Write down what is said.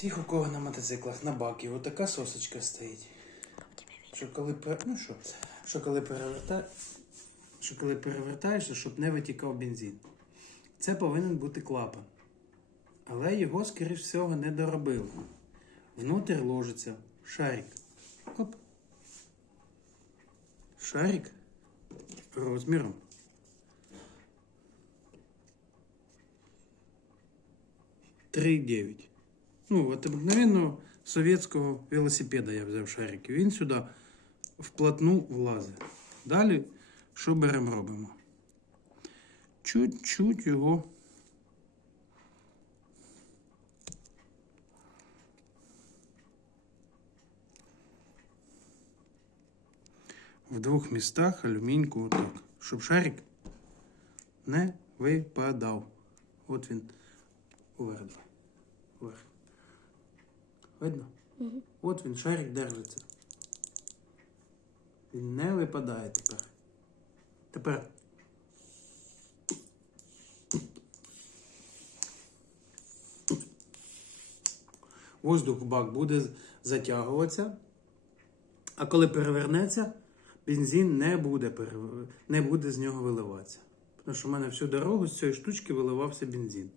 Всіх, у кого на мотоциклах, на бакі, отака сосочка стоїть. Що коли, пер- ну що, що коли, переверта... що коли перевертаєшся, щоб не витікав бензин. Це повинен бути клапан. Але його, скоріш всього, не доробили. Внутрь ложиться шарик. Оп. Шарик розміром. Три девять. Ну, от обыкновенного совєтського велосипеда я взяв шарик. І Він сюди вплотну влазить. Далі, що беремо робимо? Чуть-чуть його. В двох містах алюміньку отак, щоб шарик не випадав. От він уверх. Видно? Угу. От він, шарик держиться. Він не випадає тепер. Тепер. Воздух в бак буде затягуватися, а коли перевернеться, бензин не буде, перев- не буде з нього виливатися. Тому що в мене всю дорогу з цієї штучки виливався бензин.